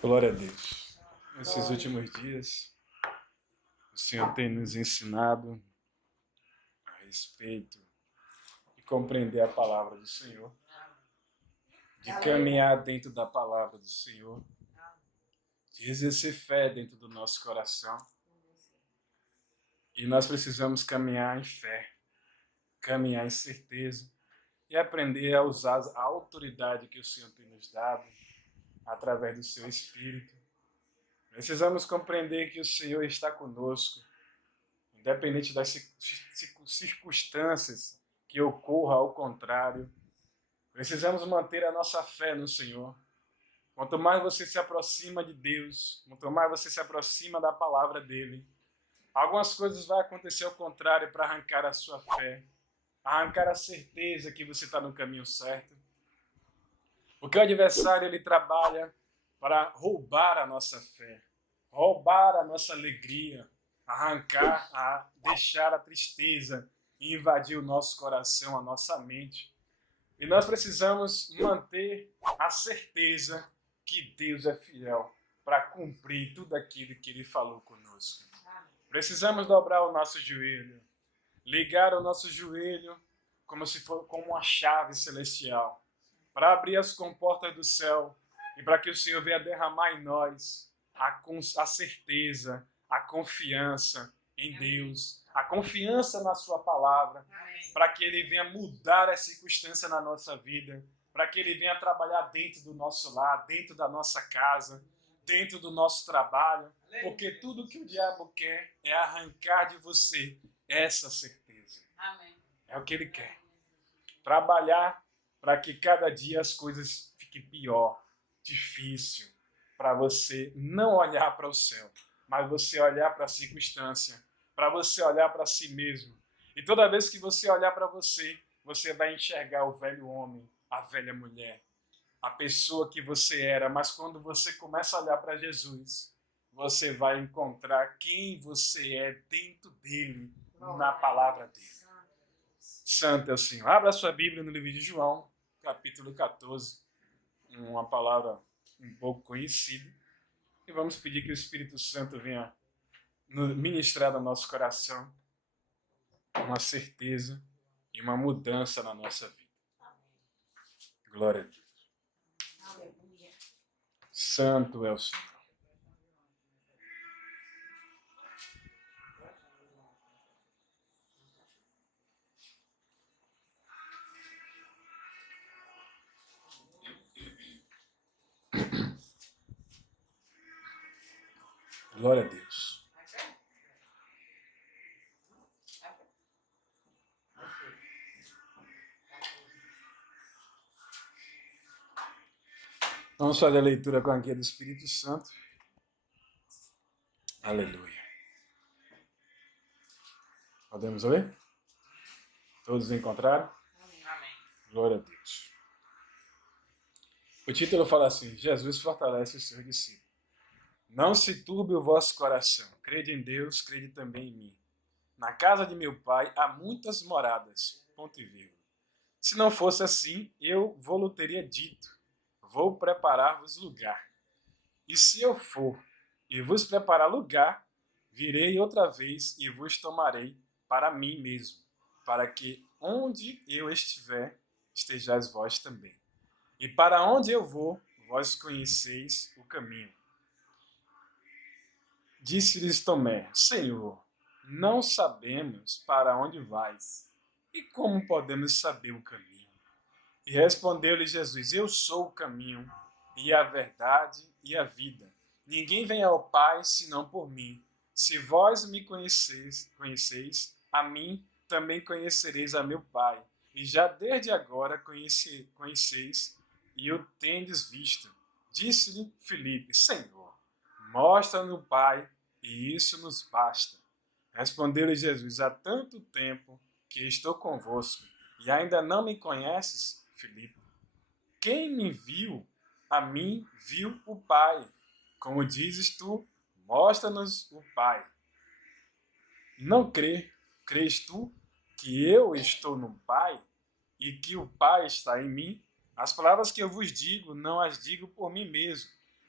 Glória a Deus. Nesses últimos dias, o Senhor tem nos ensinado a respeito de compreender a palavra do Senhor, de caminhar dentro da palavra do Senhor, de exercer fé dentro do nosso coração. E nós precisamos caminhar em fé, caminhar em certeza e aprender a usar a autoridade que o Senhor tem nos dado através do seu Espírito. Precisamos compreender que o Senhor está conosco, independente das circunstâncias que ocorra ao contrário. Precisamos manter a nossa fé no Senhor. Quanto mais você se aproxima de Deus, quanto mais você se aproxima da palavra dele, algumas coisas vão acontecer ao contrário para arrancar a sua fé, arrancar a certeza que você está no caminho certo. Porque o adversário ele trabalha para roubar a nossa fé, roubar a nossa alegria, arrancar, deixar a tristeza e invadir o nosso coração, a nossa mente. E nós precisamos manter a certeza que Deus é fiel para cumprir tudo aquilo que Ele falou conosco. Precisamos dobrar o nosso joelho, ligar o nosso joelho como se for como uma chave celestial, para abrir as comportas do céu e para que o Senhor venha derramar em nós a certeza, a confiança em Deus, a confiança na sua palavra, para que Ele venha mudar as circunstâncias na nossa vida, para que Ele venha trabalhar dentro do nosso lar, dentro da nossa casa, dentro do nosso trabalho, porque tudo que o diabo quer é arrancar de você essa certeza. É o que ele quer. Trabalhar para que cada dia as coisas fiquem pior, difícil, para você não olhar para o céu, mas você olhar para a circunstância, para você olhar para si mesmo. E toda vez que você olhar para você, você vai enxergar o velho homem, a velha mulher, a pessoa que você era. Mas quando você começa a olhar para Jesus, você vai encontrar quem você é dentro dele, na palavra dele. Santo é o Senhor. Abra sua Bíblia no livro de João, capítulo 14, uma palavra um pouco conhecida. E vamos pedir que o Espírito Santo venha ministrar no nosso coração uma certeza e uma mudança na nossa vida. Glória a Deus. Santo é o Senhor. Glória a Deus. Vamos fazer a leitura com a guia do Espírito Santo. Aleluia. Podemos ler? Todos encontraram? Amém. Glória a Deus. O título fala assim: Jesus fortalece os seus discípulos. Não se turbe o vosso coração. Crede em Deus, crede também em mim. Na casa de meu pai há muitas moradas. Ponto e vírgula. Se não fosse assim, eu vou-lhe teria dito: vou preparar-vos lugar. E se eu for e vos preparar lugar, virei outra vez e vos tomarei para mim mesmo, para que onde eu estiver, estejais vós também. E para onde eu vou, vós conheceis o caminho. Disse-lhes Tomé: Senhor, não sabemos para onde vais, e como podemos saber o caminho? E respondeu-lhe Jesus: Eu sou o caminho, e a verdade e a vida. Ninguém vem ao Pai senão por mim. Se vós me conheceis, a mim também conhecereis a meu Pai. E já desde agora conheceis e o tendes visto. Disse-lhe Filipe: Senhor, mostra-nos o Pai, e isso nos basta. Respondeu-lhe Jesus: Há tanto tempo que estou convosco, e ainda não me conheces, Filipe? Quem me viu, a mim viu o Pai. Como dizes tu, mostra-nos o Pai. Não crês tu que eu estou no Pai e que o Pai está em mim? As palavras que eu vos digo, não as digo por mim mesmo,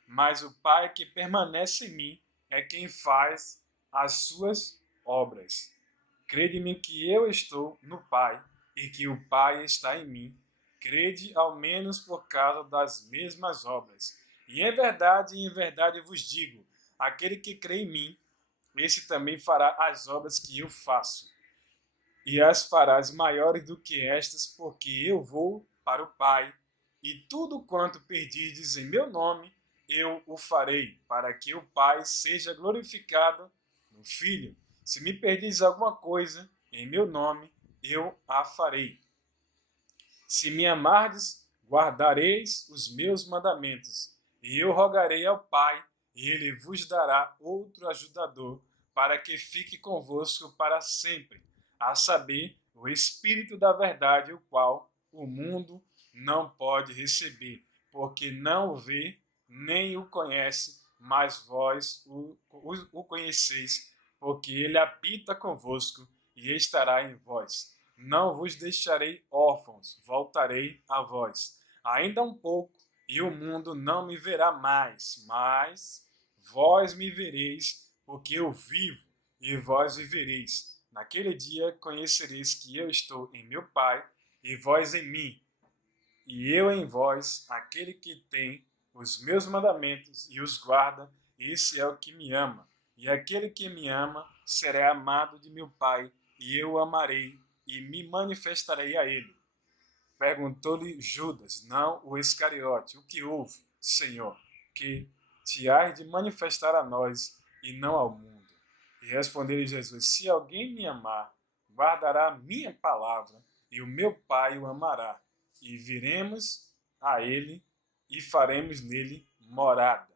mas o Pai que permanece em mim é quem faz as suas obras. Crede-me que eu estou no Pai e que o Pai está em mim. Crede ao menos por causa das mesmas obras. E em verdade vos digo, aquele que crê em mim, esse também fará as obras que eu faço. E as farás maiores do que estas, porque eu vou para o Pai, e tudo quanto pedirdes em meu nome, eu o farei, para que o Pai seja glorificado no Filho. Se me pedirdes alguma coisa em meu nome, eu a farei. Se me amardes, guardareis os meus mandamentos, e eu rogarei ao Pai, e ele vos dará outro ajudador, para que fique convosco para sempre, a saber, o Espírito da verdade, o qual o mundo não pode receber, porque não o vê nem o conhece, mas vós o conheceis, porque ele habita convosco e estará em vós. Não vos deixarei órfãos, voltarei a vós. Ainda um pouco, e o mundo não me verá mais, mas vós me vereis, porque eu vivo, e vós vivereis. Naquele dia conhecereis que eu estou em meu Pai, e vós em mim, e eu em vós. Aquele que tem os meus mandamentos e os guarda, esse é o que me ama. E aquele que me ama será amado de meu Pai, e eu o amarei e me manifestarei a ele. Perguntou-lhe Judas, não o Iscariote: o que houve, Senhor, que te hás de manifestar a nós e não ao mundo? E respondeu-lhe Jesus: se alguém me amar, guardará a minha palavra, e o meu Pai o amará, e viremos a ele e faremos nele morada.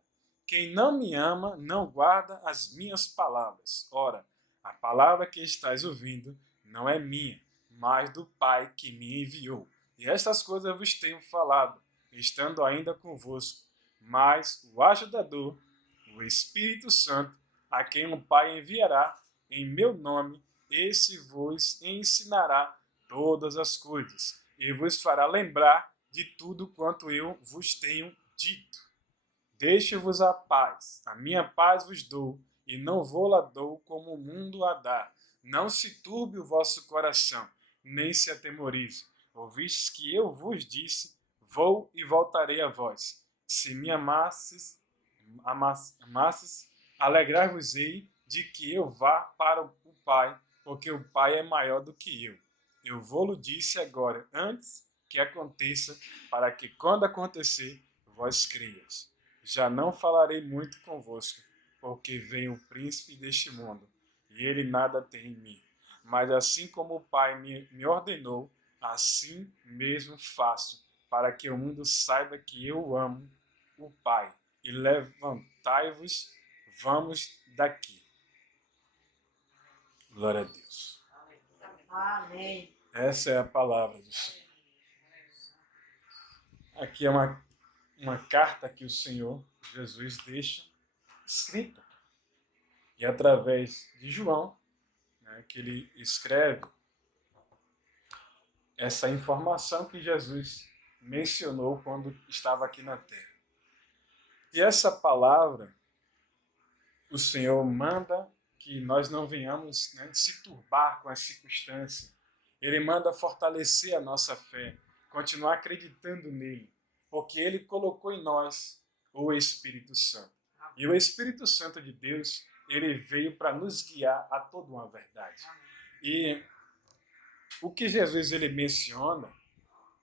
Quem não me ama não guarda as minhas palavras. Ora, a palavra que estás ouvindo não é minha, mas do Pai que me enviou. E estas coisas eu vos tenho falado, estando ainda convosco. Mas o ajudador, o Espírito Santo, a quem o Pai enviará em meu nome, esse vos ensinará todas as coisas, e vos fará lembrar de tudo quanto eu vos tenho dito. Deixo-vos a paz, a minha paz vos dou, e não vou-la dou como o mundo a dá. Não se turbe o vosso coração, nem se atemorize. Ouvistes que eu vos disse, vou e voltarei a vós. Se me amasses, alegrar-vos-ei de que eu vá para o Pai, porque o Pai é maior do que eu. Eu vou-lo disse agora, antes que aconteça, para que quando acontecer, vós creias. Já não falarei muito convosco, porque vem o príncipe deste mundo, e ele nada tem em mim. Mas assim como o Pai me ordenou, assim mesmo faço, para que o mundo saiba que eu amo o Pai. E levantai-vos, vamos daqui. Glória a Deus. Amém. Essa é a palavra do Senhor. Aqui é uma carta que o Senhor Jesus deixa escrita. E através de João, né, que ele escreve essa informação que Jesus mencionou quando estava aqui na terra. E essa palavra, o Senhor manda que nós não venhamos, né, se turbar com a circunstância. Ele manda fortalecer a nossa fé, continuar acreditando nele, porque ele colocou em nós o Espírito Santo. E o Espírito Santo de Deus, ele veio para nos guiar a toda uma verdade. E o que Jesus ele menciona,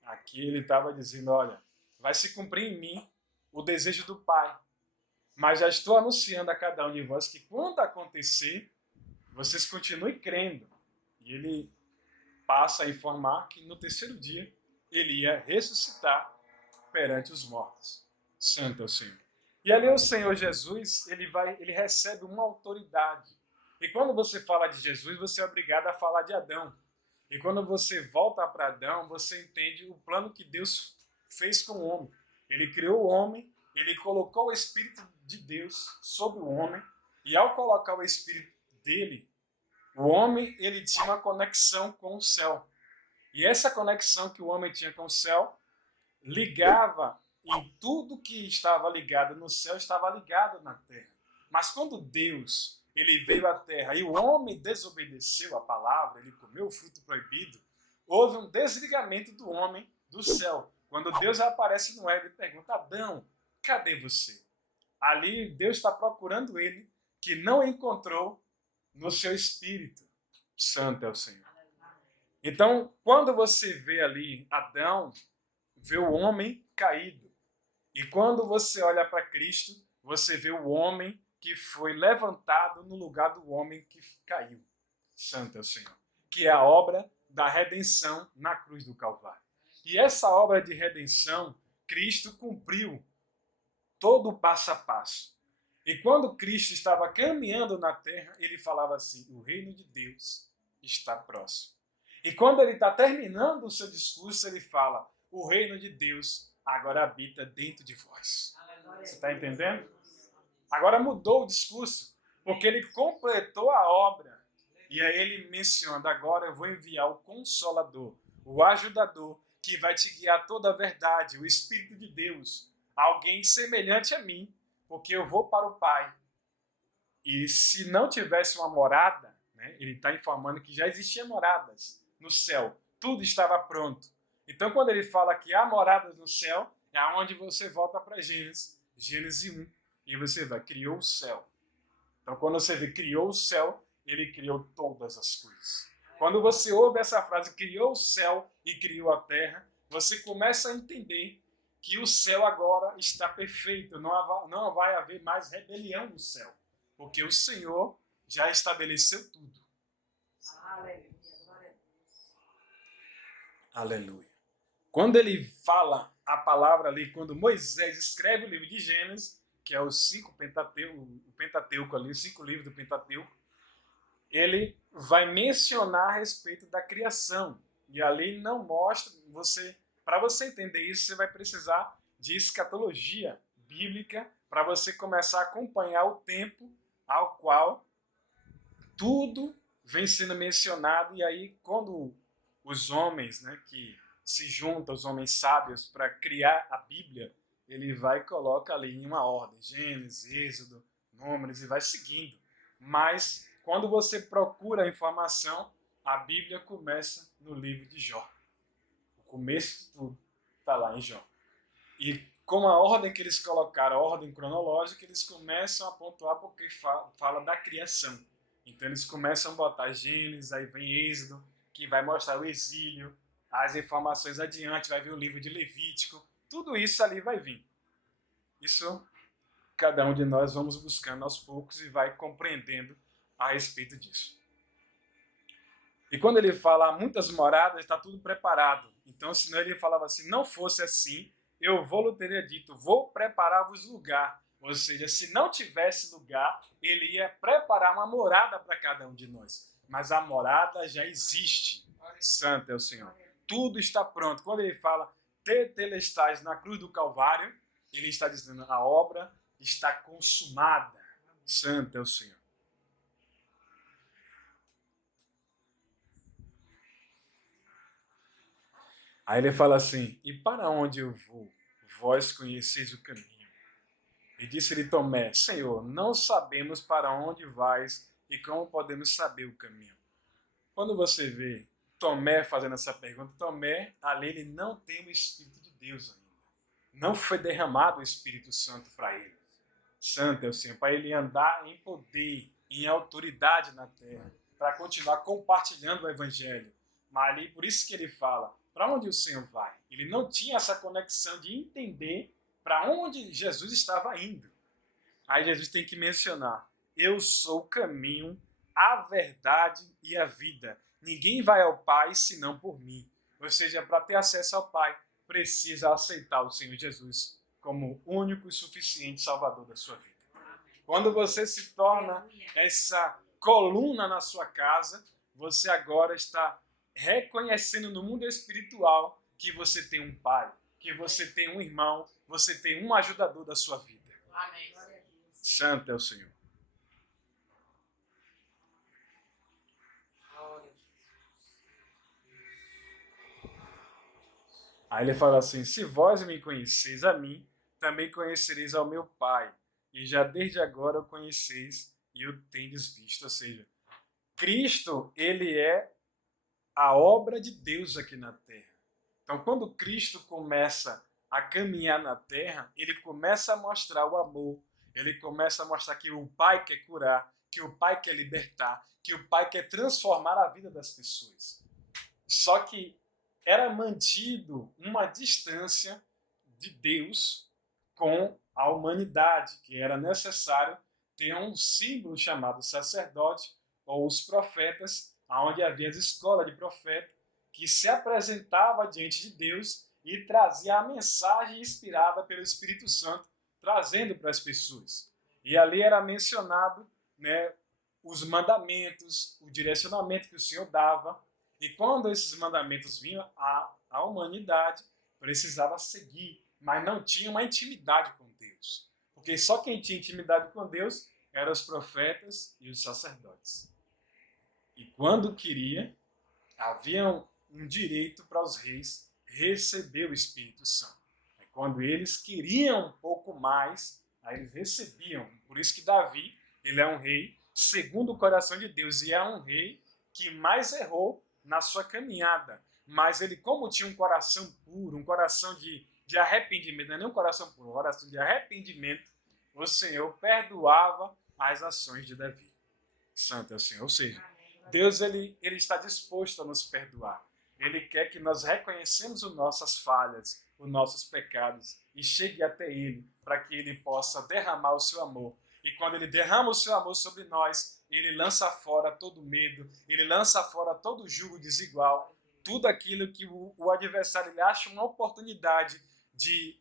aqui ele estava dizendo, olha, vai se cumprir em mim o desejo do Pai. Mas já estou anunciando a cada um de vós que quando acontecer, vocês continuem crendo. E ele passa a informar que no terceiro dia ele ia ressuscitar perante os mortos. Santo é o Senhor. E ali o Senhor Jesus, ele recebe uma autoridade. E quando você fala de Jesus, você é obrigado a falar de Adão. E quando você volta para Adão, você entende o plano que Deus fez com o homem. Ele criou o homem, ele colocou o Espírito de Deus sobre o homem, e ao colocar o Espírito dele, o homem ele tinha uma conexão com o céu. E essa conexão que o homem tinha com o céu ligava em tudo que estava ligado no céu estava ligado na terra. Mas quando Deus ele veio à terra e o homem desobedeceu a palavra, ele comeu o fruto proibido, houve um desligamento do homem do céu. Quando Deus aparece no Éden e pergunta: Adão, cadê você? Ali Deus está procurando ele, que não encontrou no seu espírito. Santo é o Senhor. Então, quando você vê ali Adão, vê o homem caído. E quando você olha para Cristo, você vê o homem que foi levantado no lugar do homem que caiu. Santo é o Senhor. Que é a obra da redenção na cruz do Calvário. E essa obra de redenção, Cristo cumpriu todo o passo a passo. E quando Cristo estava caminhando na terra, ele falava assim: o reino de Deus está próximo. E quando ele está terminando o seu discurso, ele fala: o reino de Deus agora habita dentro de vós. Você está entendendo? Agora mudou o discurso, porque ele completou a obra. E aí ele menciona: agora eu vou enviar o Consolador, o Ajudador, que vai te guiar toda a verdade, o Espírito de Deus, alguém semelhante a mim, porque eu vou para o Pai. E se não tivesse uma morada, né, ele está informando que já existiam moradas no céu, tudo estava pronto. Então, quando ele fala que há moradas no céu, é onde você volta para Gênesis 1, e você vai: criou o céu. Então, quando você vê criou o céu, ele criou todas as coisas. Quando você ouve essa frase, criou o céu e criou a terra, você começa a entender que o céu agora está perfeito, não vai haver mais rebelião no céu, porque o Senhor já estabeleceu tudo. Aleluia. Quando ele fala a palavra ali, quando Moisés escreve o livro de Gênesis, que é os 5 Pentateuco ali, os 5 livros do Pentateuco, ele vai mencionar a respeito da criação. E ali não mostra, para você entender isso, você vai precisar de escatologia bíblica para você começar a acompanhar o tempo ao qual tudo vem sendo mencionado. E aí, quando os homens, né, que se juntam, os homens sábios, para criar a Bíblia, ele vai e coloca ali em uma ordem: Gênesis, Êxodo, Números, e vai seguindo. Mas quando você procura a informação, a Bíblia começa no livro de Jó. O começo de tudo está lá em Jó. E com a ordem que eles colocaram, a ordem cronológica, eles começam a pontuar porque fala da criação. Então eles começam a botar Gênesis, aí vem Êxodo, que vai mostrar o exílio, as informações adiante, vai vir o livro de Levítico, tudo isso ali vai vir. Isso cada um de nós vamos buscando aos poucos e vai compreendendo a respeito disso. E quando ele fala muitas moradas, está tudo preparado. Então, senão ele falava assim: não fosse assim, eu vou teria dito, vou preparar-vos lugar. Ou seja, se não tivesse lugar, ele ia preparar uma morada para cada um de nós. Mas a morada já existe. Santo é o Senhor. Tudo está pronto. Quando ele fala tetelestais na cruz do Calvário, ele está dizendo: a obra está consumada. Santo é o Senhor. Aí ele fala assim: e para onde eu vou? Vós conheceis o caminho. E disse-lhe Tomé: Senhor, não sabemos para onde vais e como podemos saber o caminho. Quando você vê Tomé fazendo essa pergunta, Tomé, ali ele não tem o Espírito de Deus ainda. Não foi derramado o Espírito Santo para ele. Santo é o Senhor, para ele andar em poder, em autoridade na terra, para continuar compartilhando o Evangelho. Mas ali, por isso que ele fala: para onde o Senhor vai? Ele não tinha essa conexão de entender para onde Jesus estava indo. Aí Jesus tem que mencionar: eu sou o caminho, a verdade e a vida. Ninguém vai ao Pai senão por mim. Ou seja, para ter acesso ao Pai, precisa aceitar o Senhor Jesus como único e suficiente Salvador da sua vida. Quando você se torna essa coluna na sua casa, você agora está reconhecendo no mundo espiritual que você tem um pai, que você tem um irmão, você tem um ajudador da sua vida. Amém. Santo é o Senhor. Aí ele fala assim: se vós me conheceis a mim, também conhecereis ao meu Pai. E já desde agora o conheceis e o tendes visto. Ou seja, Cristo, ele é a obra de Deus aqui na terra. Então, quando Cristo começa a caminhar na terra, ele começa a mostrar o amor, ele começa a mostrar que o Pai quer curar, que o Pai quer libertar, que o Pai quer transformar a vida das pessoas. Só que era mantido uma distância de Deus com a humanidade, que era necessário ter um símbolo chamado sacerdote ou os profetas, onde havia as escolas de profeta, que se apresentava diante de Deus e trazia a mensagem inspirada pelo Espírito Santo, trazendo para as pessoas. E ali era mencionado, né, os mandamentos, o direcionamento que o Senhor dava. E quando esses mandamentos vinham, a humanidade precisava seguir, mas não tinha uma intimidade com Deus. Porque só quem tinha intimidade com Deus eram os profetas e os sacerdotes. E quando queria, havia um direito para os reis receber o Espírito Santo. E quando eles queriam um pouco mais, aí eles recebiam. Por isso que Davi, ele é um rei segundo o coração de Deus, e é um rei que mais errou na sua caminhada. Mas ele, como tinha um coração puro, um coração de arrependimento, não é nem um coração puro, um coração de arrependimento, o Senhor perdoava as ações de Davi. Santo é o Senhor. Ou seja, Deus ele está disposto a nos perdoar. Ele quer que nós reconhecemos as nossas falhas, os nossos pecados e chegue até Ele para que Ele possa derramar o seu amor. E quando Ele derrama o seu amor sobre nós, Ele lança fora todo medo, Ele lança fora todo jugo desigual, tudo aquilo que o adversário ele acha uma oportunidade de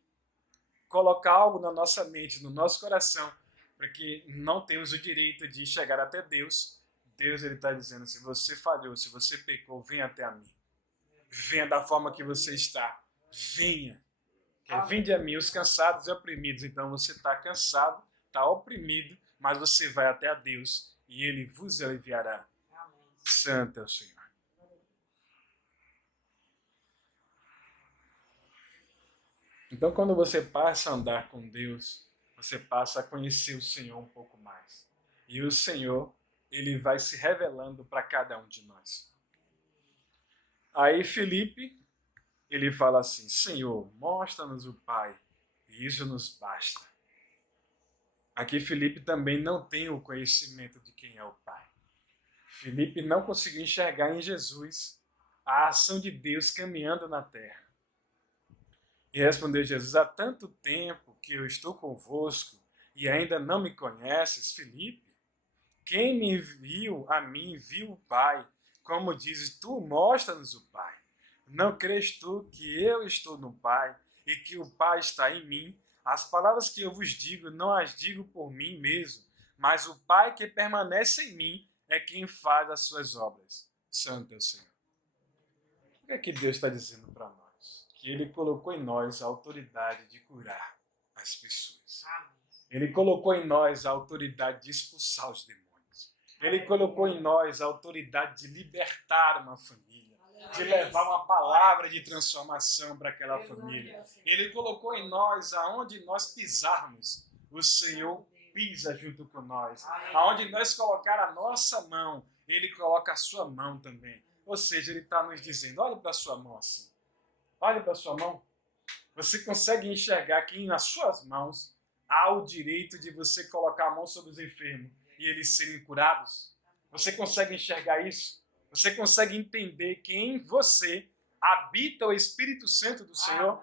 colocar algo na nossa mente, no nosso coração, porque não temos o direito de chegar até Deus. Deus ele está dizendo: se você falhou, se você pecou, venha até a mim. Venha da forma que você está. Venha. Vinde a mim os cansados e oprimidos. Então você está cansado, está oprimido, mas você vai até a Deus e Ele vos aliviará. Santo é o Senhor. Então quando você passa a andar com Deus, você passa a conhecer o Senhor um pouco mais. E o Senhor, Ele vai se revelando para cada um de nós. Aí Filipe, ele fala assim: Senhor, mostra-nos o Pai, e isso nos basta. Aqui Filipe também não tem o conhecimento de quem é o Pai. Filipe não conseguiu enxergar em Jesus a ação de Deus caminhando na terra. E respondeu Jesus: há tanto tempo que eu estou convosco e ainda não me conheces, Filipe? Quem me viu a mim, viu o Pai. Como dizes tu, mostra-nos o Pai. Não crês tu que eu estou no Pai e que o Pai está em mim? As palavras que eu vos digo, não as digo por mim mesmo, mas o Pai que permanece em mim é quem faz as suas obras. Santo é o Senhor. O que é que Deus está dizendo para nós? Que Ele colocou em nós a autoridade de curar as pessoas. Ele colocou em nós a autoridade de expulsar os demônios. Ele colocou em nós a autoridade de libertar uma família, de levar uma palavra de transformação para aquela família. Ele colocou em nós, aonde nós pisarmos, o Senhor pisa junto com nós. Aonde nós colocar a nossa mão, Ele coloca a sua mão também. Ou seja, Ele está nos dizendo: olhe para a sua mão assim. Olhe para a sua mão. Você consegue enxergar que nas suas mãos há o direito de você colocar a mão sobre os enfermos e eles serem curados? Você consegue enxergar isso? Você consegue entender que em você habita o Espírito Santo do Senhor?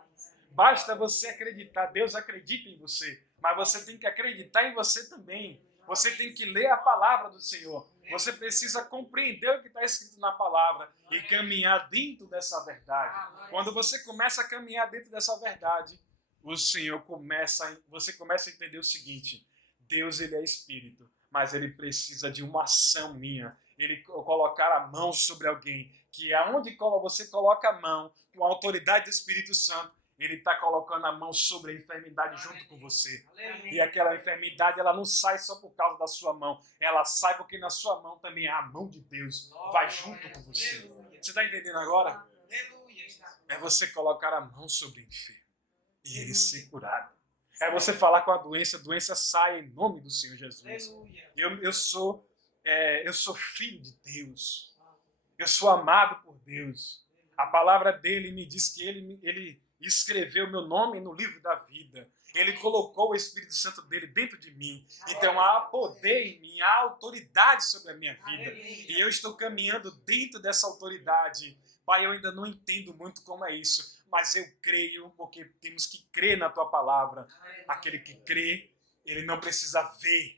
Basta você acreditar. Deus acredita em você, mas você tem que acreditar em você também. Você tem que ler a palavra do Senhor. Você precisa compreender o que está escrito na palavra e caminhar dentro dessa verdade. Quando você começa a caminhar dentro dessa verdade, você começa a entender o seguinte: Deus ele é Espírito, mas ele precisa de uma ação minha. Ele colocar a mão sobre alguém, que aonde você coloca a mão com a autoridade do Espírito Santo, Ele está colocando a mão sobre a enfermidade junto com você. E aquela enfermidade, ela não sai só por causa da sua mão. Ela sai porque na sua mão também há a mão de Deus. Vai junto com você. Você está entendendo agora? É você colocar a mão sobre o enfermo e ele ser curado. É você falar com a doença sai em nome do Senhor Jesus. Eu sou filho de Deus. Eu sou amado por Deus. A palavra dele me diz que ele escreveu meu nome no livro da vida. Ele colocou o Espírito Santo dele dentro de mim. Então há poder em mim, há autoridade sobre a minha vida. E eu estou caminhando dentro dessa autoridade. Pai, eu ainda não entendo muito como é isso, mas eu creio, porque temos que crer na tua palavra. Aquele que crê, ele não precisa ver,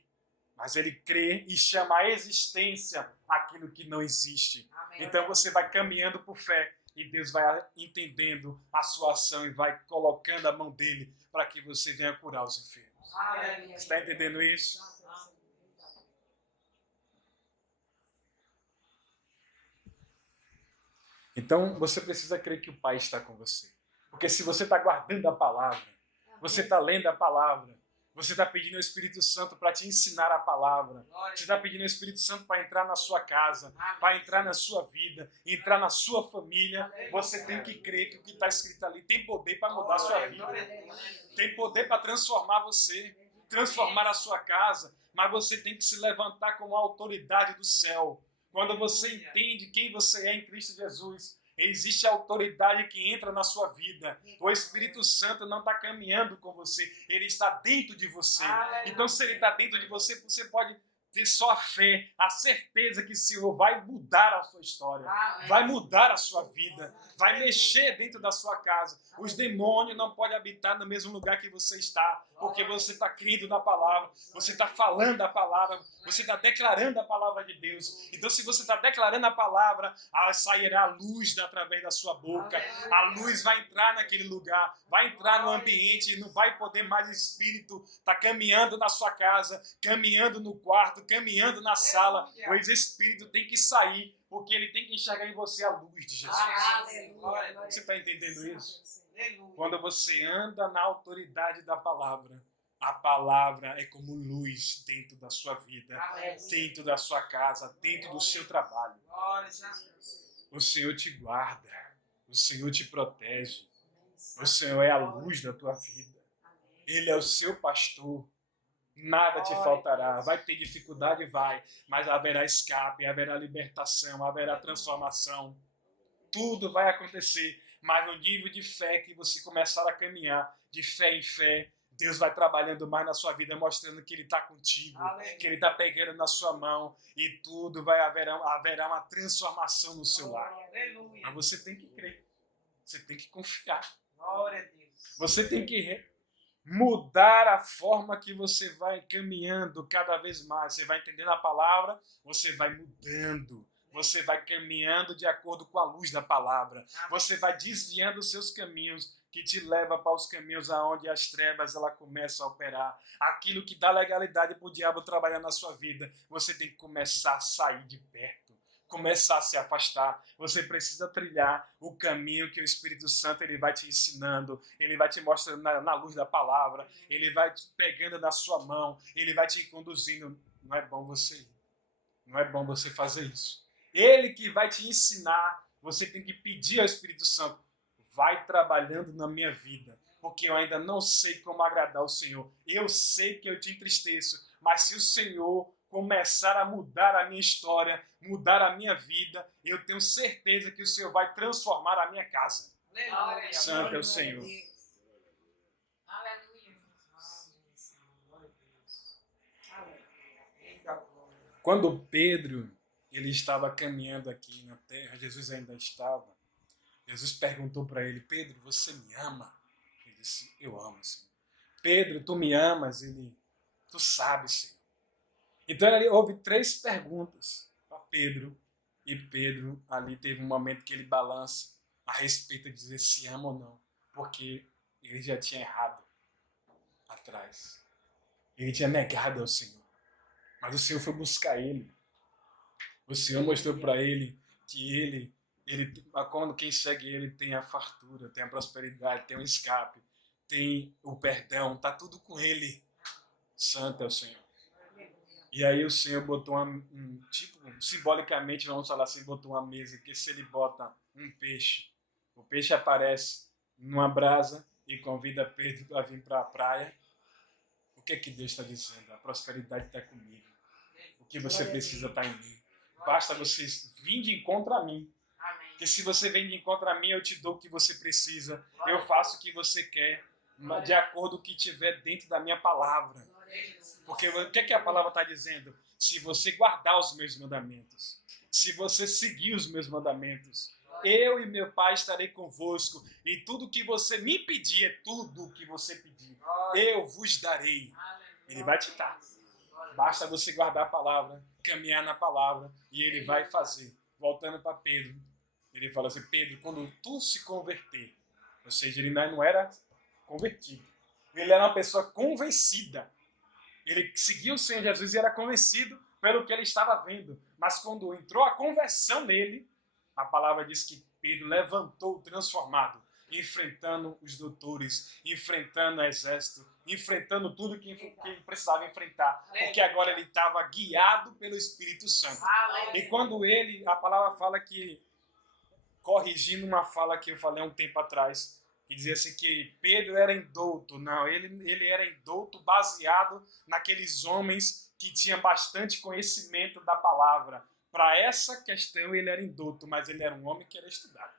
mas ele crê e chama à existência aquilo que não existe. Então você vai caminhando por fé e Deus vai entendendo a sua ação e vai colocando a mão dele para que você venha curar os enfermos. Você está entendendo isso? Então você precisa crer que o Pai está com você. Porque se você está guardando a palavra, você está lendo a palavra, você está pedindo ao Espírito Santo para te ensinar a palavra. Você está pedindo ao Espírito Santo para entrar na sua casa, para entrar na sua vida, entrar na sua família. Você tem que crer que o que está escrito ali tem poder para mudar a sua vida. Tem poder para transformar você, transformar a sua casa. Mas você tem que se levantar com a autoridade do céu. Quando você entende quem você é em Cristo Jesus, existe a autoridade que entra na sua vida. O Espírito Santo não está caminhando com você, ele está dentro de você. Então, se ele está dentro de você, você pode ter só a fé, a certeza que o Senhor vai mudar a sua história, vai mudar a sua vida, vai mexer dentro da sua casa. Os demônios não podem habitar no mesmo lugar que você está, porque você está crendo na palavra, você está falando a palavra, você está declarando a palavra de Deus. Então, se você está declarando a palavra, sairá a luz através da sua boca, a luz vai entrar naquele lugar, vai entrar no ambiente, e não vai poder mais o Espírito estar caminhando na sua casa, caminhando no quarto, caminhando na sala. O Espírito tem que sair, porque ele tem que enxergar em você a luz de Jesus. Você está entendendo isso? Quando você anda na autoridade da palavra, a palavra é como luz dentro da sua vida, dentro da sua casa, dentro do seu trabalho. O Senhor te guarda, o Senhor te protege, o Senhor é a luz da tua vida. Ele é o seu pastor. Nada te faltará. Vai ter dificuldade? Vai. Mas haverá escape, haverá libertação, haverá transformação. Tudo vai acontecer. Mas no nível de fé que você começar a caminhar, de fé em fé, Deus vai trabalhando mais na sua vida, mostrando que Ele está contigo, que Ele está pegando na sua mão e tudo haverá uma transformação no seu lar. Mas você tem que crer. Você tem que confiar. Você tem que mudar a forma que você vai caminhando cada vez mais. Você vai entendendo a palavra, você vai mudando. Você vai caminhando de acordo com a luz da palavra. Você vai desviando os seus caminhos, que te leva para os caminhos aonde as trevas ela começam a operar. Aquilo que dá legalidade para o diabo trabalhar na sua vida, você tem que começar a sair de perto, começar a se afastar. Você precisa trilhar o caminho que o Espírito Santo ele vai te ensinando, ele vai te mostrando na luz da palavra, ele vai te pegando na sua mão, ele vai te conduzindo. Não é bom você ir, não é bom você fazer isso. Ele que vai te ensinar, você tem que pedir ao Espírito Santo, vai trabalhando na minha vida, porque eu ainda não sei como agradar o Senhor. Eu sei que eu te entristeço, mas se o Senhor começar a mudar a minha história, mudar a minha vida, eu tenho certeza que o Senhor vai transformar a minha casa. Aleluia. Santo é o Senhor. Aleluia. Quando Pedro ele estava caminhando aqui na terra, Jesus ainda estava. Jesus perguntou para ele, Pedro, você me ama? Ele disse, eu amo, Senhor. Pedro, tu me amas? Ele, tu sabes, Senhor. Então ali houve 3 perguntas para Pedro, e Pedro ali teve um momento que ele balança a respeito de dizer se ama ou não, porque ele já tinha errado atrás. Ele tinha negado ao Senhor, mas o Senhor foi buscar ele. O Senhor mostrou para ele que ele, quando quem segue ele tem a fartura, tem a prosperidade, tem o escape, tem o perdão, tá tudo com ele. Santo é o Senhor. E aí o Senhor botou simbolicamente, vamos falar assim, botou uma mesa, que se ele bota um peixe, O peixe aparece numa brasa e convida Pedro para vir para a praia. O que é que Deus está dizendo? A prosperidade está comigo. O que você precisa está em mim. Basta você vir de encontro a mim. Porque se você vem de encontro a mim, eu te dou o que você precisa. Eu faço o que você quer, de acordo com o que tiver dentro da minha palavra. Porque o que é que a palavra está dizendo? Se você guardar os meus mandamentos, se você seguir os meus mandamentos, eu e meu Pai estarei convosco, e tudo que você me pedir, é tudo o que você pedir, eu vos darei. Ele vai te dar. Basta você guardar a palavra, caminhar na palavra, e ele vai fazer. Voltando para Pedro, ele fala assim: Pedro, quando tu se converter, ou seja, ele não era convertido, ele era uma pessoa convencida. Ele seguia o Senhor Jesus e era convencido pelo que ele estava vendo. Mas quando entrou a conversão nele, a palavra diz que Pedro levantou transformado, enfrentando os doutores, enfrentando o exército, enfrentando tudo que precisava enfrentar, porque agora ele estava guiado pelo Espírito Santo. E quando ele, a palavra fala que, corrigindo uma fala que eu falei há um tempo atrás, que dizia assim que Pedro era indouto. Não, ele era indouto baseado naqueles homens que tinham bastante conhecimento da palavra. Para essa questão ele era indouto, mas ele era um homem que era estudado.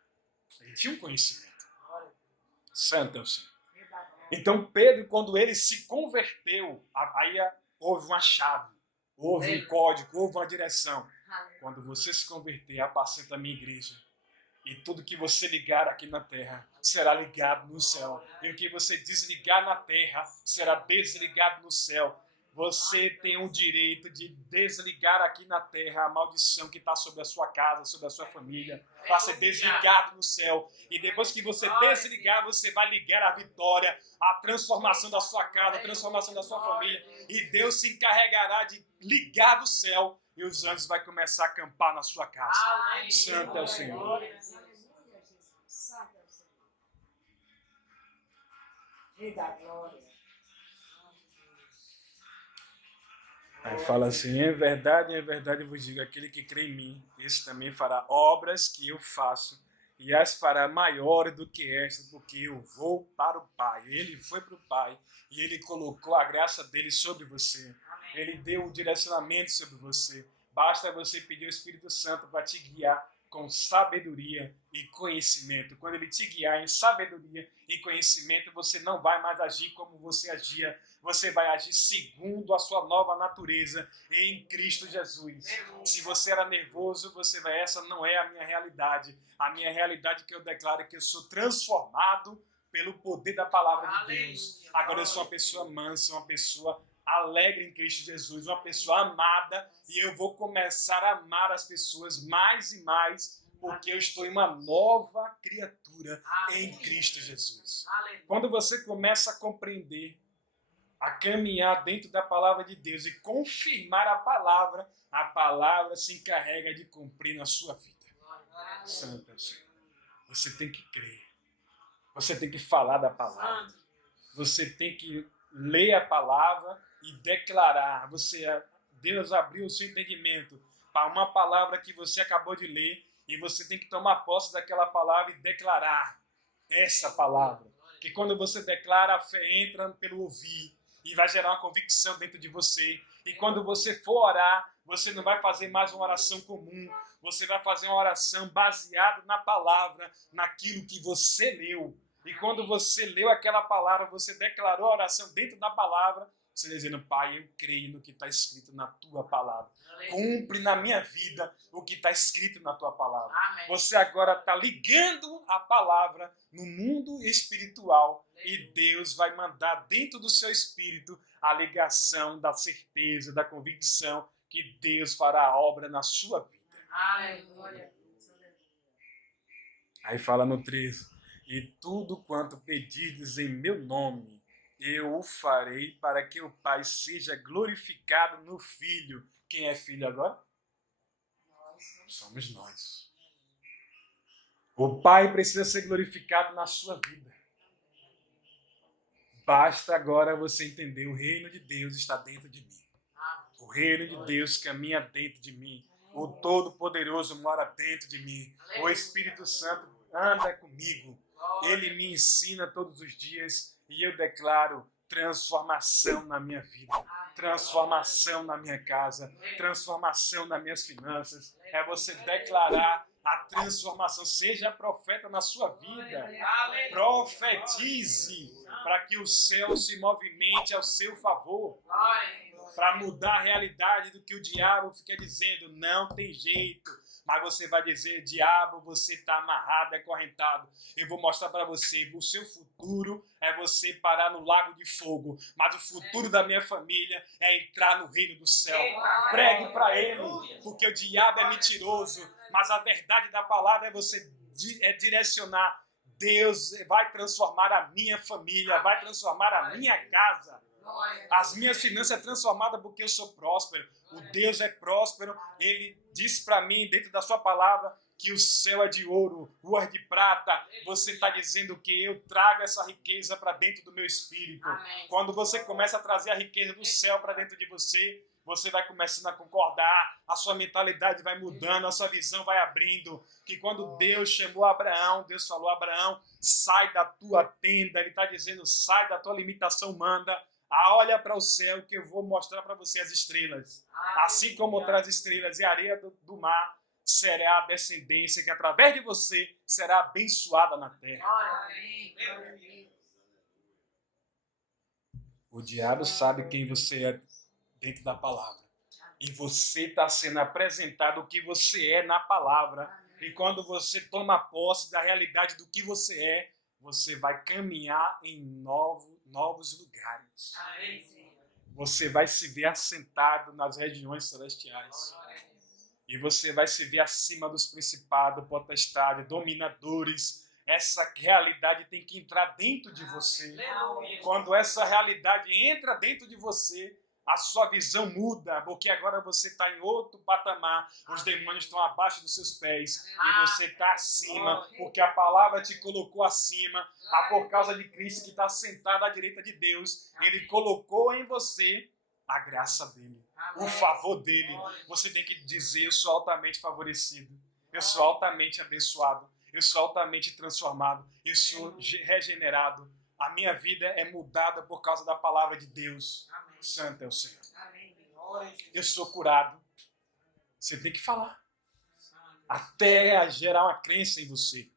Ele tinha um conhecimento. Santo é o Senhor. Então Pedro, quando ele se converteu, aí houve uma chave, houve um código, houve uma direção. Quando você se converter, apacenta a minha igreja. E tudo que você ligar aqui na terra será ligado no céu. E o que você desligar na terra será desligado no céu. Você tem o direito de desligar aqui na terra a maldição que está sobre a sua casa, sobre a sua família. Vai ser desligado no céu. E depois que você desligar, você vai ligar a vitória, a transformação da sua casa, a transformação da sua família. E Deus se encarregará de ligar do céu. E os anjos vão começar a acampar na sua casa. Santo é o Senhor. Aí fala assim: em verdade vos digo, aquele que crê em mim, esse também fará obras que eu faço, e as fará maiores do que esta, porque eu vou para o Pai. Ele foi para o Pai, e ele colocou a graça dele sobre você. Ele deu o direcionamento sobre você. Basta você pedir o Espírito Santo para te guiar com sabedoria e conhecimento. Quando ele te guiar em sabedoria e conhecimento, você não vai mais agir como você agia. Você vai agir segundo a sua nova natureza em Cristo Jesus. Se você era nervoso, você vai: essa não é a minha realidade. A minha realidade que eu declaro é que eu sou transformado pelo poder da palavra de Deus. Agora eu sou uma pessoa mansa, uma pessoa alegre em Cristo Jesus, uma pessoa amada, e eu vou começar a amar as pessoas mais e mais, porque eu estou em uma nova criatura em Cristo Jesus. Quando você começa a compreender, a caminhar dentro da palavra de Deus e confirmar a palavra se encarrega de cumprir na sua vida. Santo é o Senhor. Você tem que crer. Você tem que falar da palavra. Você tem que ler a palavra e declarar. Deus abriu o seu entendimento para uma palavra que você acabou de ler, e você tem que tomar posse daquela palavra e declarar essa palavra. Que quando você declara, a fé entra pelo ouvir e vai gerar uma convicção dentro de você. E quando você for orar, você não vai fazer mais uma oração comum. Você vai fazer uma oração baseada na palavra, naquilo que você leu. E quando você leu aquela palavra, você declarou a oração dentro da palavra, você dizendo: Pai, eu creio no que está escrito na tua palavra. Cumpre na minha vida o que está escrito na tua palavra. Amém. Você agora está ligando a palavra no mundo espiritual. E Deus vai mandar dentro do seu espírito a ligação da certeza, da convicção que Deus fará a obra na sua vida. Amém. Aí fala no 13: e tudo quanto pedirdes em meu nome, eu o farei, para que o Pai seja glorificado no Filho. Quem é filho agora? Somos nós. O Pai precisa ser glorificado na sua vida. Basta agora você entender: o reino de Deus está dentro de mim. O reino de Deus caminha dentro de mim. O Todo-Poderoso mora dentro de mim. O Espírito Santo anda comigo. Ele me ensina todos os dias e eu declaro transformação na minha vida, transformação na minha casa, transformação nas minhas finanças. É você declarar a transformação. Seja profeta na sua vida. Profetize para que o céu se movimente ao seu favor. Para mudar a realidade do que o diabo fica dizendo. Não tem jeito. Mas você vai dizer, diabo, você está amarrado, acorrentado. Eu vou mostrar para você, o seu futuro é você parar no lago de fogo. Mas o futuro da minha família é entrar no reino do céu. Pregue para ele, porque o diabo é mentiroso. Mas a verdade da palavra é você direcionar. Deus vai transformar a minha família, vai transformar a minha casa. As minhas finanças são transformadas porque eu sou próspero. O Deus é próspero. Ele disse para mim, dentro da sua palavra, que o céu é de ouro, ruas de prata. Você está dizendo que eu trago essa riqueza para dentro do meu espírito. Quando você começa a trazer a riqueza do céu para dentro de você, você vai começando a concordar, a sua mentalidade vai mudando, a sua visão vai abrindo. Que quando Deus chamou Abraão, Deus falou, Abraão, sai da tua tenda. Ele está dizendo, sai da tua limitação humana. Olha para o céu que eu vou mostrar para você as estrelas. Assim como traz estrelas e areia do mar, será a descendência que através de você será abençoada na terra. O diabo sabe quem você é dentro da palavra. E você está sendo apresentado o que você é na palavra. E quando você toma posse da realidade do que você vai caminhar em novos lugares. Você vai se ver assentado nas regiões celestiais. E você vai se ver acima dos principados, potestades, dominadores. Essa realidade tem que entrar dentro de você. Quando essa realidade entra dentro de você, a sua visão muda, porque agora você está em outro patamar. Os demônios estão abaixo dos seus pés e você está acima, porque a palavra te colocou acima. Por causa de Cristo que está sentado à direita de Deus, Ele colocou em você a graça dele, o favor dele. Você tem que dizer, eu sou altamente favorecido, eu sou altamente abençoado, eu sou altamente transformado, eu sou regenerado. A minha vida é mudada por causa da palavra de Deus. Santo é o Senhor. Eu sou curado. Você tem que falar. Até gerar uma crença em você.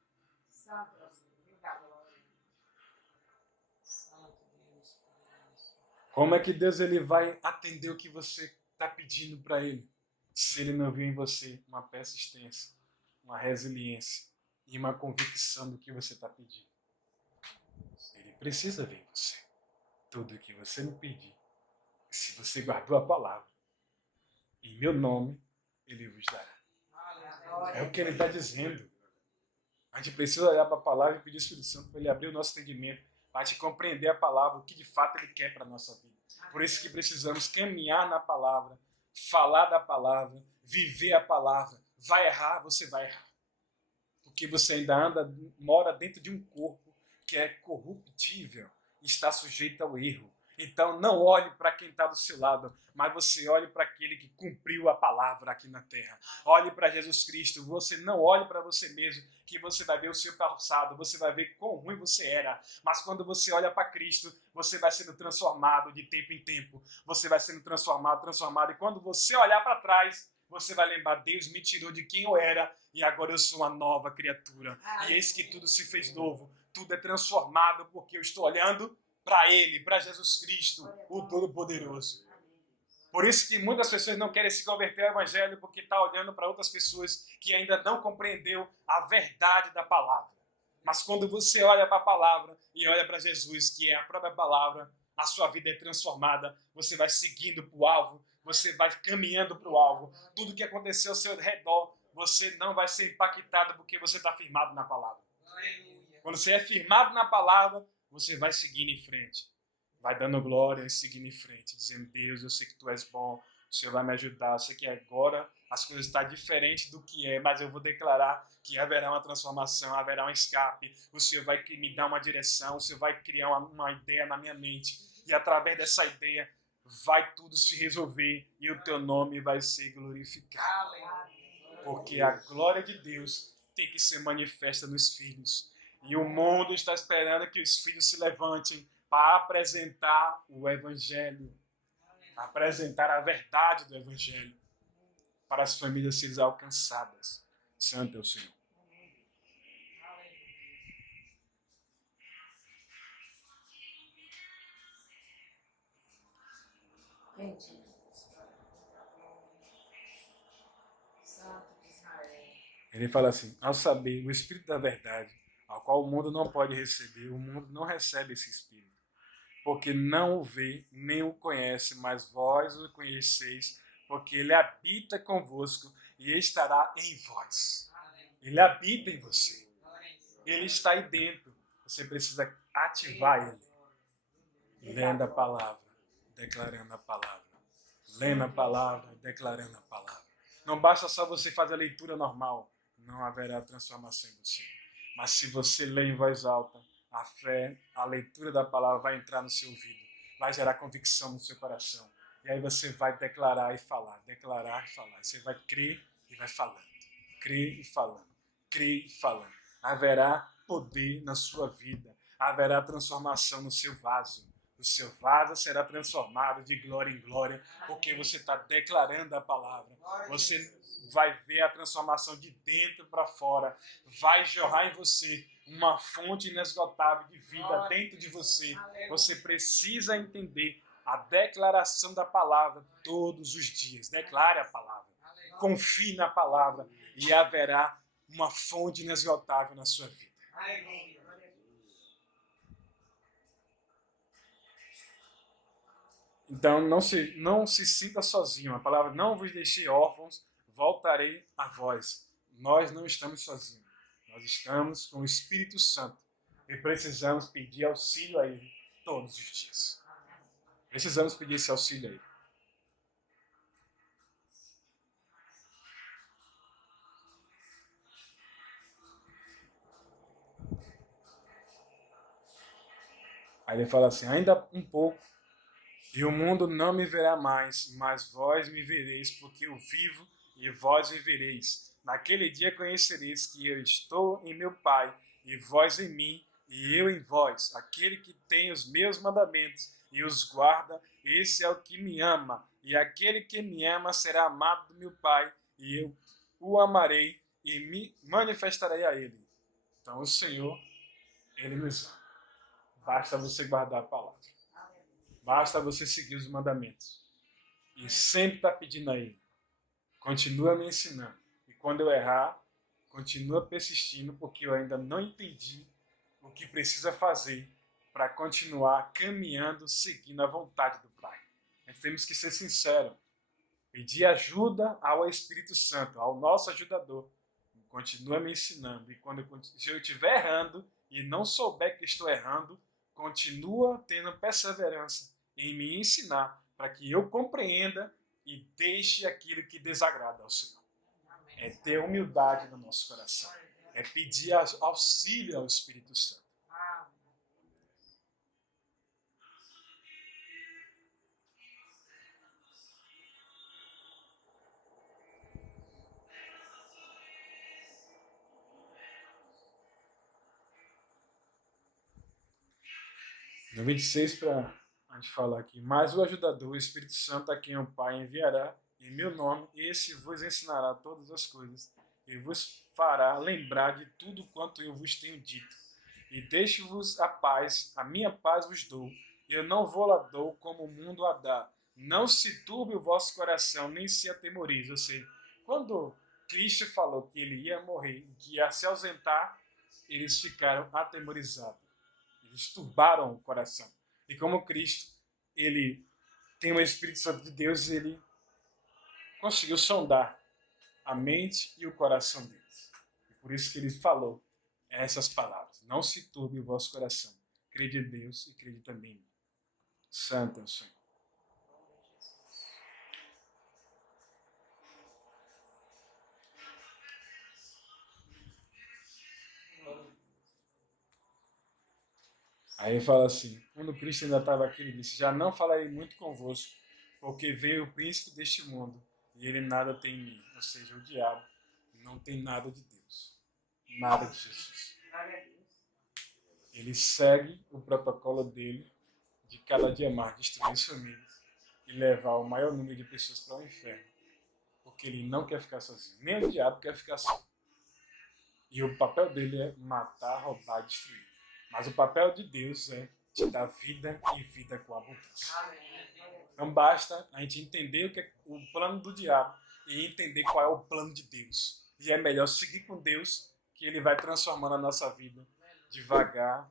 Como é que Deus ele vai atender o que você está pedindo para Ele? Se Ele não viu em você uma persistência, uma resiliência e uma convicção do que você está pedindo. Ele precisa ver em você. Tudo o que você me pedir. Se você guardou a palavra, em meu nome, Ele vos dará. É o que Ele está dizendo. A gente precisa olhar para a palavra e pedir ao Espírito Santo para Ele abrir o nosso entendimento, para a gente compreender a palavra, o que de fato Ele quer para a nossa vida. Por isso que precisamos caminhar na palavra, falar da palavra, viver a palavra. Vai errar, você vai errar. Porque você ainda mora dentro de um corpo que é corruptível, está sujeito ao erro. Então não olhe para quem está do seu lado, mas você olhe para aquele que cumpriu a palavra aqui na terra. Olhe para Jesus Cristo, você não olhe para você mesmo, que você vai ver o seu passado, você vai ver quão ruim você era. Mas quando você olha para Cristo, você vai sendo transformado de tempo em tempo. Você vai sendo transformado. E quando você olhar para trás, você vai lembrar, Deus me tirou de quem eu era e agora eu sou uma nova criatura. E eis que tudo se fez novo, tudo é transformado porque eu estou olhando para Ele, para Jesus Cristo, o Todo-Poderoso. Por isso que muitas pessoas não querem se converter ao Evangelho porque estão olhando para outras pessoas que ainda não compreendeu a verdade da palavra. Mas quando você olha para a palavra e olha para Jesus, que é a própria palavra, a sua vida é transformada, você vai seguindo para o alvo, você vai caminhando para o alvo. Tudo que aconteceu ao seu redor, você não vai ser impactado porque você está firmado na palavra. Quando você é firmado na palavra, você vai seguindo em frente. Vai dando glória e seguindo em frente. Dizendo, Deus, eu sei que Tu és bom. O Senhor vai me ajudar. Eu sei que agora as coisas estão diferentes do que é. Mas eu vou declarar que haverá uma transformação. Haverá um escape. O Senhor vai me dar uma direção. O Senhor vai criar uma ideia na minha mente. E através dessa ideia vai tudo se resolver. E o Teu nome vai ser glorificado. Porque a glória de Deus tem que ser manifesta nos filhos. E o mundo está esperando que os filhos se levantem para apresentar o Evangelho, apresentar a verdade do Evangelho para as famílias serem alcançadas. Santo é o Senhor. Ele fala assim: ao saber o Espírito da verdade, ao qual o mundo não pode receber, o mundo não recebe esse Espírito, porque não o vê, nem o conhece, mas vós o conheceis, porque ele habita convosco e estará em vós. Ele habita em você. Ele está aí dentro. Você precisa ativar ele. Lendo a palavra, declarando a palavra. Lendo a palavra, declarando a palavra. Não basta só você fazer a leitura normal. Não haverá transformação em você. Mas se você lê em voz alta, a fé, a leitura da palavra vai entrar no seu ouvido. Vai gerar convicção no seu coração. E aí você vai declarar e falar. Declarar e falar. Você vai crer e vai falando. Crer e falando. Crer e falando. Haverá poder na sua vida. Haverá transformação no seu vaso. O seu vaso será transformado de glória em glória, porque você está declarando a palavra. Você vai ver a transformação de dentro para fora. Vai jorrar em você uma fonte inesgotável de vida dentro de você. Você precisa entender a declaração da palavra todos os dias. Declare a palavra. Confie na palavra e haverá uma fonte inesgotável na sua vida. Então não se sinta sozinho. A palavra: não vos deixei órfãos, voltarei a vós. Nós não estamos sozinhos. Nós estamos com o Espírito Santo e precisamos pedir auxílio a Ele todos os dias. Precisamos pedir esse auxílio a Ele. Aí ele fala assim: ainda um pouco, e o mundo não me verá mais, mas vós me vereis, porque eu vivo e vós vivereis. Naquele dia conhecereis que eu estou em meu Pai, e vós em mim, e eu em vós. Aquele que tem os meus mandamentos e os guarda, esse é o que me ama. E aquele que me ama será amado do meu Pai, e eu o amarei e me manifestarei a ele. Então o Senhor, Ele nos ama. Basta você guardar a palavra. Basta você seguir os mandamentos. E sempre está pedindo a Ele: continua me ensinando. E quando eu errar, continua persistindo, porque eu ainda não entendi o que precisa fazer para continuar caminhando, seguindo a vontade do Pai. Nós temos que ser sinceros. Pedir ajuda ao Espírito Santo, ao nosso ajudador. Continua me ensinando. E se eu estiver errando e não souber que estou errando, continua tendo perseverança em me ensinar, para que eu compreenda e deixe aquilo que desagrada ao Senhor. É ter humildade no nosso coração. É pedir auxílio ao Espírito Santo. No 26, para a gente falar aqui: mas o ajudador, o Espírito Santo, a quem o Pai enviará em meu nome, esse vos ensinará todas as coisas e vos fará lembrar de tudo quanto eu vos tenho dito. E deixo-vos a paz, a minha paz vos dou. Eu não vou lá dou como o mundo a dá. Não se turbe o vosso coração, nem se atemorize. Ou seja, quando Cristo falou que ele ia morrer, que ia se ausentar, eles ficaram atemorizados. Eles turbaram o coração. E como Cristo, ele tem o Espírito Santo de Deus, ele conseguiu sondar a mente e o coração deles. E por isso que ele falou essas palavras: não se turbe o vosso coração. Crede em Deus e crede também em mim. Santo é o Senhor. Aí ele fala assim: quando Cristo ainda estava aqui, ele disse: já não falarei muito convosco, porque veio o príncipe deste mundo, e ele nada tem em mim. Ou seja, o diabo não tem nada de Deus. nada de Jesus. Ele segue o protocolo dele de cada dia mais destruir as famílias e levar o maior número de pessoas para o inferno. Porque ele não quer ficar sozinho. Nem o diabo quer ficar só. E o papel dele é matar, roubar e destruir. Mas o papel de Deus é te dar vida e vida com abundância. Não basta a gente entender o que é o plano do diabo e entender qual é o plano de Deus. E é melhor seguir com Deus, que ele vai transformando a nossa vida devagar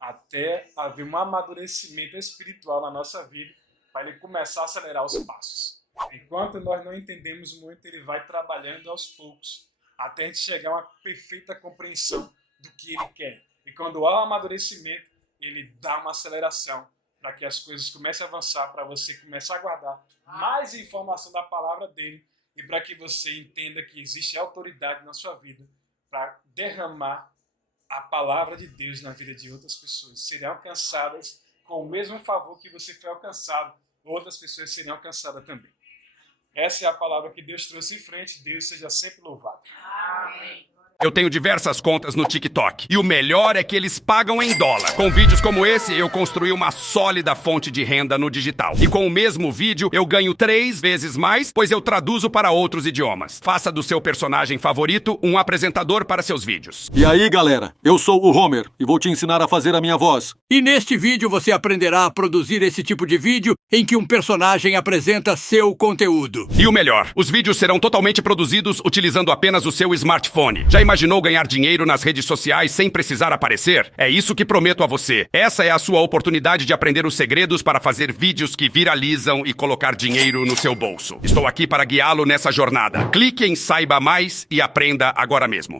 até haver um amadurecimento espiritual na nossa vida para ele começar a acelerar os passos. Enquanto nós não entendemos muito, ele vai trabalhando aos poucos até a gente chegar a uma perfeita compreensão do que ele quer. E quando há o amadurecimento, ele dá uma aceleração para que as coisas comecem a avançar, para você começar a guardar mais informação da palavra dele e para que você entenda que existe autoridade na sua vida para derramar a palavra de Deus na vida de outras pessoas. Serão alcançadas com o mesmo favor que você foi alcançado, outras pessoas serão alcançadas também. Essa é a palavra que Deus trouxe em frente. Deus seja sempre louvado. Amém. Eu tenho diversas contas no TikTok. E o melhor é que eles pagam em dólar. Com vídeos como esse, eu construí uma sólida fonte de renda no digital. E com o mesmo vídeo, eu ganho 3 vezes mais, pois eu traduzo para outros idiomas. Faça do seu personagem favorito um apresentador para seus vídeos. E aí, galera? Eu sou o Homer e vou te ensinar a fazer a minha voz. E neste vídeo você aprenderá a produzir esse tipo de vídeo em que um personagem apresenta seu conteúdo. E o melhor, os vídeos serão totalmente produzidos utilizando apenas o seu smartphone. Já imaginou ganhar dinheiro nas redes sociais sem precisar aparecer? É isso que prometo a você. Essa é a sua oportunidade de aprender os segredos para fazer vídeos que viralizam e colocar dinheiro no seu bolso. Estou aqui para guiá-lo nessa jornada. Clique em Saiba Mais e aprenda agora mesmo.